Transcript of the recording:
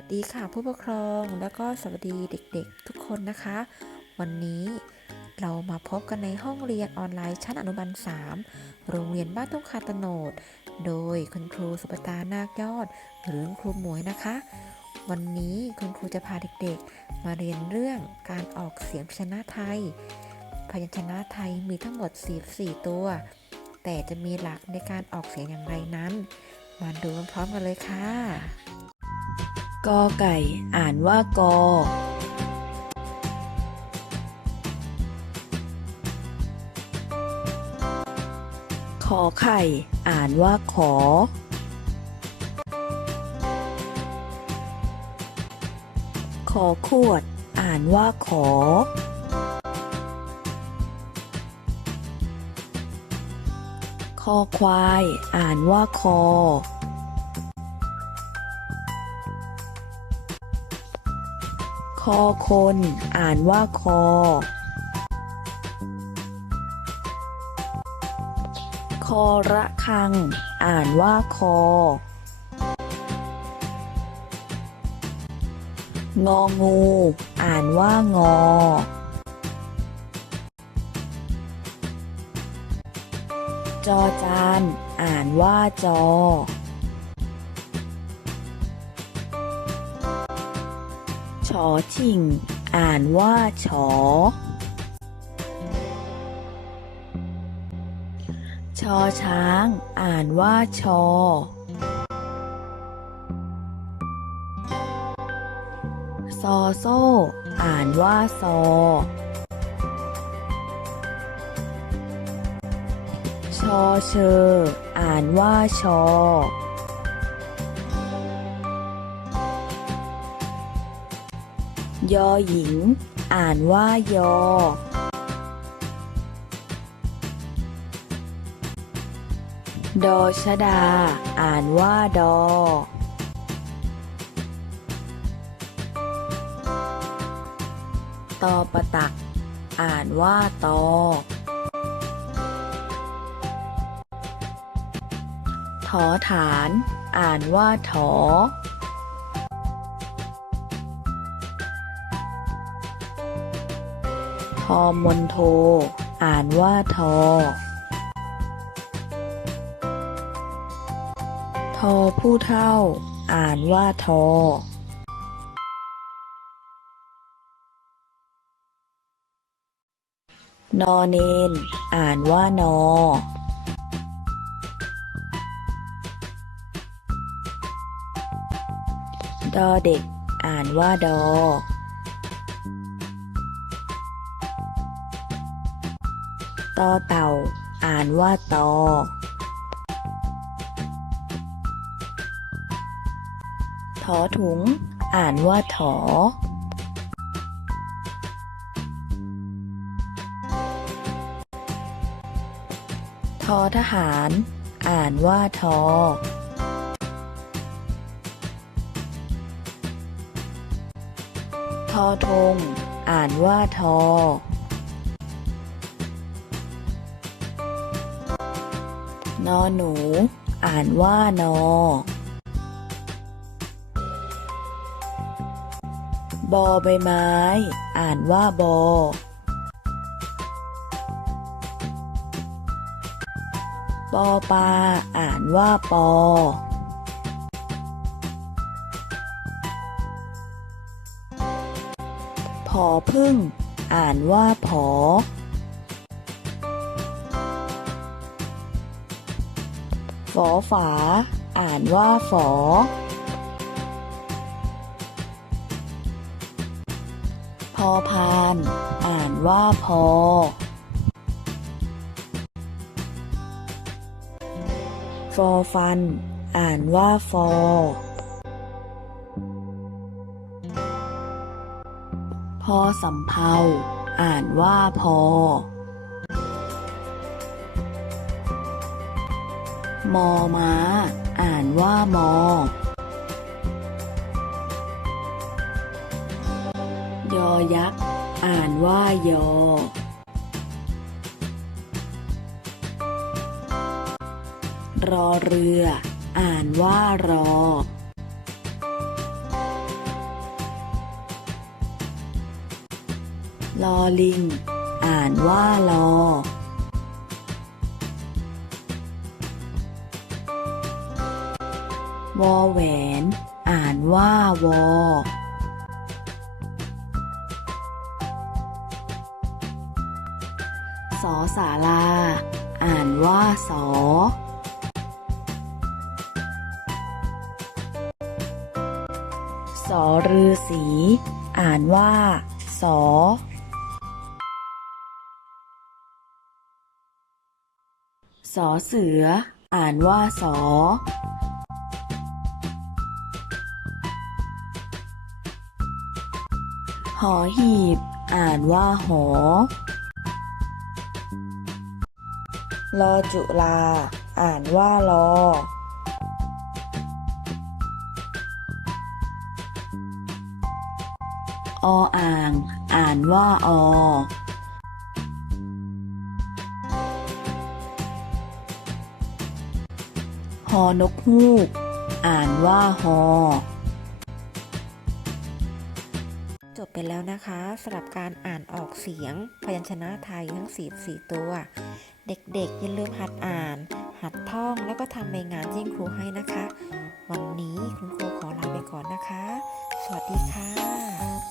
วัสดีค่ะผู้ปกครองแล้วก็สวัสดีเด็กๆ ทุกคนนะคะ วันนี้เรามาพบกันในห้องเรียนออนไลน์ชั้นอนุบาล 3 โรงเรียนบ้านตุ้งคาตโนด โดยคุณครูสุปตานาคยอด หรือครูหมวยนะคะ วันนี้คุณครูจะพาเด็กๆ มาเรียนเรื่องการออกเสียงพยัญชนะไทย พยัญชนะไทยมีทั้งหมด 44 ตัว แต่จะมีหลักในการออกเสียงอย่างไรนั้น มาดูพร้อมกันเลยค่ะ กอไก่ อ่านว่ากอขอไข่ อ่านว่าขอ ขอขวด อ่านว่าขอ คอควาย อ่านว่าคอ คอคน อ่านว่าคอ คอระคัง อ่านว่าคององู อ่านว่างอ จอจาน อ่านว่าจอ อชิง อ่านว่าชอชอช้าง อ่านว่าชอ ซอโซ่ อ่านว่าซอ ชอเชอ อ่านว่าชอ ยอหญิง อ่านว่ายอ ดอชดา อ่านว่าดอ ตอประตัก อ่านว่าตอถอฐาน อ่านว่าถอ มนโท อ่านว่าทอ ทอผู้เท่า อ่านว่าทอนอเนน อ่านว่านอ ดอเด็ก อ่านว่าดอ ตอเต่า อ่านว่าตอถอถุง อ่านว่าถอทอทหาร อ่านว่าทอทอทง อ่านว่าทอ นอหนู อ่านว่านอบอใบไม้ อ่านว่าบอปอปลาอ่านว่าปอ ผอพึ่ง อ่านว่าผอ อฝา อ่านว่าฝอ พอพาน อ่านว่าพอ ฟอฟัน อ่านว่าฟอ พอสำเภาอ่านว่าพอ มอม้า อ่านว่ามอ ยอยักษ์ อ่านว่ายอ รอเรือ อ่านว่ารอ ลอลิง อ่านว่าลอ วอแหวน อ่านว่าวอสอสาลา อ่านว่าสอสอรือสี อ่านว่า สอสอเสือ อ่านว่าสอ หอหีบ อ่านว่าหอ ลอจุลา อ่านว่าลอ ออ่าง อ่านว่าอหอนกฮูก อ่านว่าฮอ ไปแล้วนะคะสำหรับการอ่านออกเสียง พยัญชนะไทยทั้ง 44 ตัว เด็กๆ อย่าลืมหัดอ่าน หัดท่องแล้วก็ทำใบงานที่ครูให้นะคะ วันนี้คุณครูขอลาไปก่อนนะคะ สวัสดีค่ะ